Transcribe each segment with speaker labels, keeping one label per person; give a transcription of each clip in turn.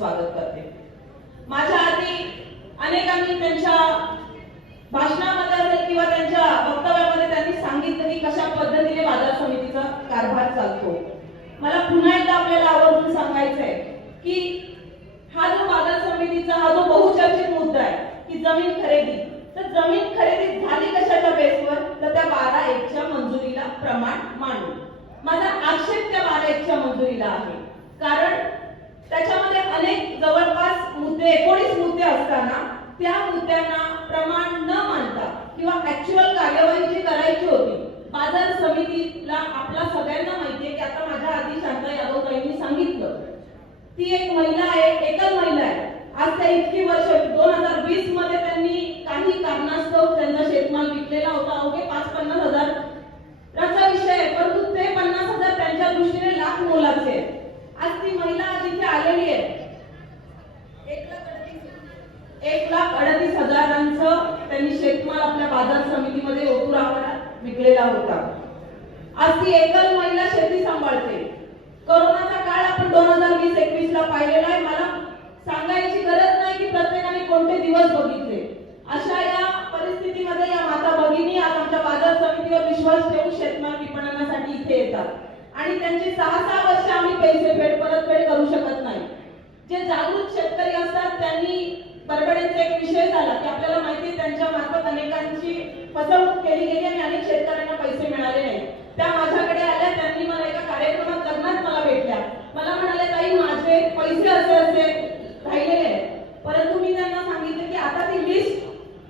Speaker 1: स्वागत करते. माझ्या आधी अनेकांनी त्यांच्या भाषणामध्ये किंवा त्यांच्या वक्तव्यामध्ये त्यांनी सांगितलं की कशा पद्धतीने बाजार समितीचा कारभार चालतो. मला पुन्हा एकदा आपल्याला आवर्जून सांगायचं आहे की हा जो बाजार समितीचा हा जो बहुचर्चित मुद्दा आहे की जमीन खरेदी तर जमीन खरेदी झाली कशाच्या बेसवर? तर त्या बारा एकच्या मंजुरीला प्रमाण मांडून. माझा आक्षेप त्या बारा एकच्या मंजुरीला आहे. कारण अनेक जवळपास मुद्दे एकोणीस मुद्दे असताना त्या मुद्द्यांना प्रमाण न मानता किंवा ऍक्च्युअल कार्यवाही जी करायची होती बाजार समितीला आपला सगळ्यांना माहितीये की आता माझ्या आधी शांता यादव ताईंनी सांगितलं. ती एक महिला आहे एकच महिला आहे. आज त्या इतकी वर्ष दोन हजार वीसमध्ये त्यांनी काही कारणास्तव त्यांना शेतमाल विकलेला होता अवघे पाच पन्नास हजार याचा विषय आहे परंतु ते पन्नास हजार त्यांच्या दृष्टीने लाख मोलाचे आहेत. आज ती महिला जिथे आलेली आहे एक लाख अडतीस- एक लाख अडतीस हजारांचं त्यांनी शेतमाल आपल्या बाजार समितीमध्ये ओतुरावर विकलेला होता. आज ती एकल महिला शेती सांभाळते. कोरोनाचा काळ आपण दोन हजार वीस एकवीस ला पाहिलेला आहे. मला सांगायची गरज नाही की प्रत्येकाने कोणते दिवस बघितले. अशा या परिस्थितीमध्ये या माता भगिनी आज आमच्या बाजार समितीवर विश्वास ठेवून शेतमाल विपणनासाठी इथे येतात. आणि त्यांची सहा सहा वर्ष आम्ही पैसे फेड परतफेड करू शकत नाही. जे जागृत शेतकरी असतात त्यांनी बडबड्यांचा की आपल्याला माहिती त्यांच्या मार्फत अनेकांची फसवणूक केली गेली आणि अनेक शेतकऱ्यांना पैसे मिळाले नाही. त्या माझ्याकडे आल्या त्यांनी मला एका कार्यक्रमात लग्नात मला भेटल्या. मला म्हणाले ताई माझे पैसे असे असे राहिलेले आहेत परंतु मी त्यांना सांगितलं की आता ती लिस्ट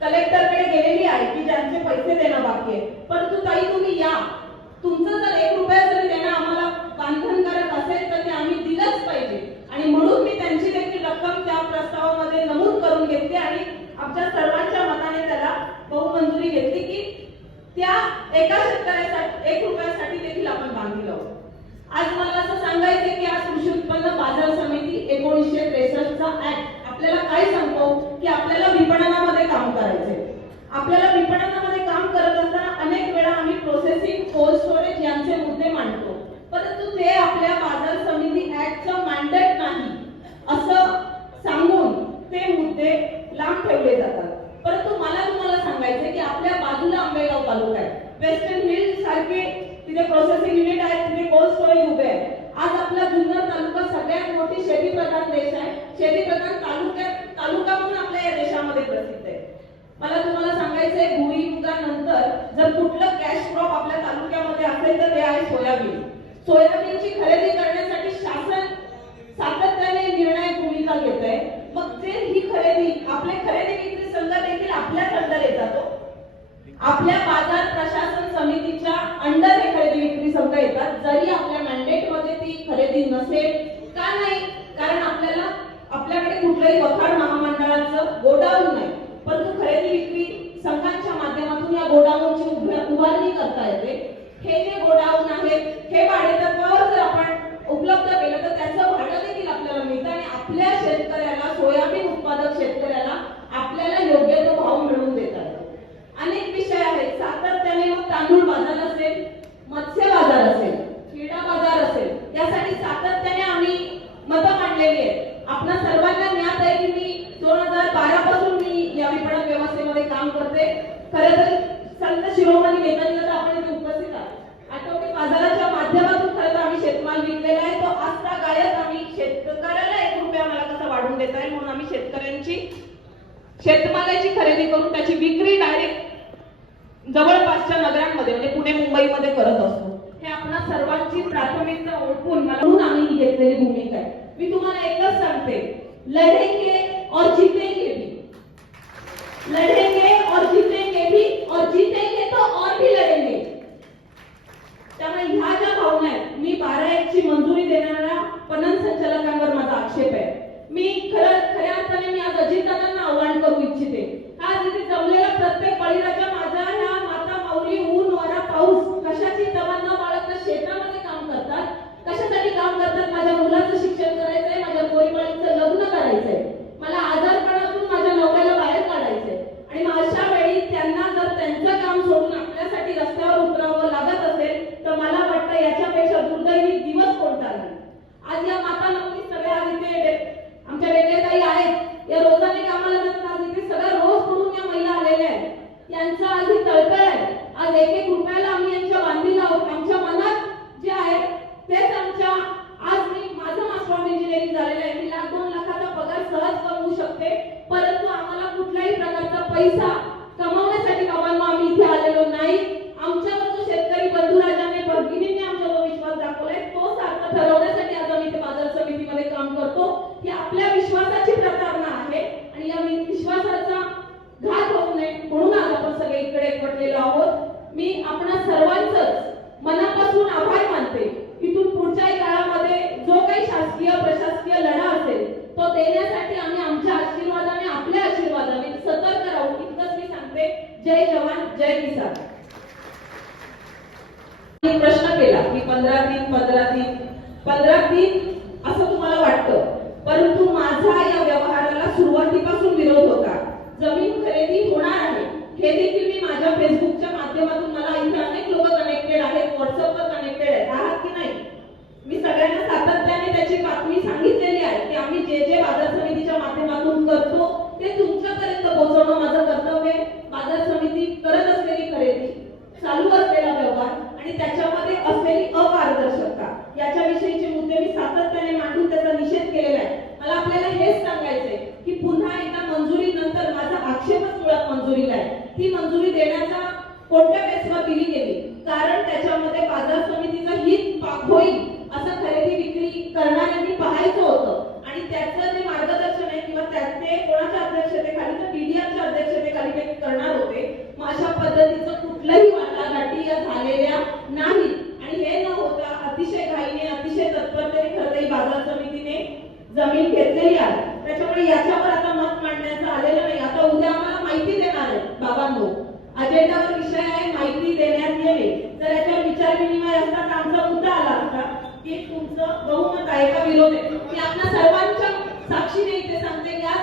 Speaker 1: कलेक्टरकडे गेलेली आहे की ज्यांचे पैसे देणं बाकी आहे. परंतु ताई तुम्ही या. तुमचं जर एक रुपया जरी देणं आम्हाला बांधनकारक तर ते आम्ही दिलंच पाहिजे आणि म्हणून मी त्यांची देखील रक्कम त्या प्रस्तावामध्ये नमूद करून घेतली आणि आमच्या सर्वांच्या मताने त्याला बहुमंजुरी घेतली की त्या एका शेतकऱ्यासाठी एक रुपयासाठी देखील आपण बांधली लावू आज मला असं सांगायचं की आज कृषी उत्पन्न बाजार समिती एकोणीसशे त्रेसष्टचा ऍक्ट आपल्याला काय सांगतो? की आपल्याला विपणनामध्ये काम करायचे आपल्याला विपणनामध्ये काम करत असताना अनेक वेळा आम्ही प्रोसेसिंग कोल्ड स्टोरेज यांचे मुद्दे मांडतो. परंतु ते आपल्या बाजार समिती ऍक्टचं मॅन्डेट नाही असं सांगून ते मुद्दे लांब ठेवले जातात. परंतु मला तुम्हाला सांगायचं की आपल्या बाजूला आंबेगाव तालुका आहे. वेस्टर्न हिल सारखे तिथे प्रोसेसिंग युनिट आहे तिथे कोल्ड स्टोरेज उभे आहे. आज आपला जुन्नर तालुका सगळ्यात मोठी शेतीप्रधान देश आहे. शेतीप्रधान तालुक्यात तालुका म्हणून आपल्या या देशामध्ये प्रसिद्ध आहे. मला तुम्हाला सांगायचंय भुईमुगानंतर जर कुठलं कॅश क्रॉप आपल्या तालुक्यामध्ये असेल तर ते आहे सोयाबीन. सोयाबीनची खरेदी करण्यासाठी शासन सातत्याने निर्णय भूमिका घेत आहे मग ते ही खरेदी आपले खरेदी विक्री संघ देखील आपल्याच अंडर येतात हो. आपल्या बाजार प्रशासन समितीच्या अंडर हे खरेदी विक्री समजा येतात. जरी आपल्या मॅन्डेटमध्ये ती खरेदी नसेल का नाही? कारण आपल्याला आपल्याकडे कुठलंही वखार महामंडळाचं गोडाऊन नाही. परंतु खरेदी विक्री संघांच्या माध्यमातून या गोडाऊनची उभारणी करता येते. हे जे गोडाऊन आहेत हे भाडेतत्वावर जर आपण उपलब्ध केलं तर त्याचं भाडं देखील आपल्याला मिळतं आणि आपल्या शेतकऱ्या सोयाबीन उत्पादक शेतकऱ्याला आपल्याला योग्य तो भाव मिळवून देतात अनेक विषय आहेत सातत्याने मग तांदूळ बाजार असेल मत्स्य बाजार असेल क्रीडा बाजार असेल यासाठी सातत्याने आम्ही मतं मांडलेली आहेत आपल्या सर्वांना ज्ञात आहे की मी दोन हजार बारा पासून मी या विपणन व्यवस्थेमध्ये काम करते खरं तर संत शिरोमणी वेतन तर आपण इथे उपस्थित आहात आठवडे बाजाराच्या माध्यमातून खरं तर आम्ही शेतमाल विकलेला आहे तो आजचा गायक आम्ही शेतकऱ्याला एक रुपया मला कसा वाढून देता येईल म्हणून आम्ही शेतकऱ्यांची शेतमालाची खरेदी करून त्याची विक्री डायरेक्ट जवळपासच्या नगरांमध्ये म्हणजे पुणे मुंबईमध्ये करत असतो. हे आपणा सर्वांची प्राथमिकता ओळखून म्हणून आम्ही ही घेतलेली भूमिका आहे. मी तुम्हाला एकच सांगते. लढेंगे और जीतेंगे भी. लढेंगे कोणत्याही प्रकारचा पैसा कमावण्यासाठी बाबांना आम्ही इथे आलेलो नाही. आमच्यावर जो शेतकरी बंधू राजाने भगिनीने आमच्यावर विश्वास दाखवलाय तो सारखा ठरवण्यासाठी आज आम्ही बाजार समितीमध्ये काम करतो. ही आपल्या विश्वासाची प्रतारणा आहे आणि या विश्वासाचा घात होऊ नये म्हणून आज आपण सगळे इकडे एकवटलेलो आहोत. मी आपण सर्वांच मना पंधरा तीन पंधरा तीन. पंधरा तीन हेच सांगायचं जमीन घेतलेली आहे. त्याच्यामुळे याच्यावर आता मत मांडण्याचं आलेलं नाही. आता उद्या आम्हाला माहिती देणार आहे बाबांनो. अजेंडावर विषय आहे माहिती देण्यात येणे तर याच्यावर विचार विनिमय असता तर आमचा मुद्दा आला असता की तुमचं बहुमत आहे का विरोध आहे? मी आपल्या सर्वांच्या साक्षीने इथे सांगते या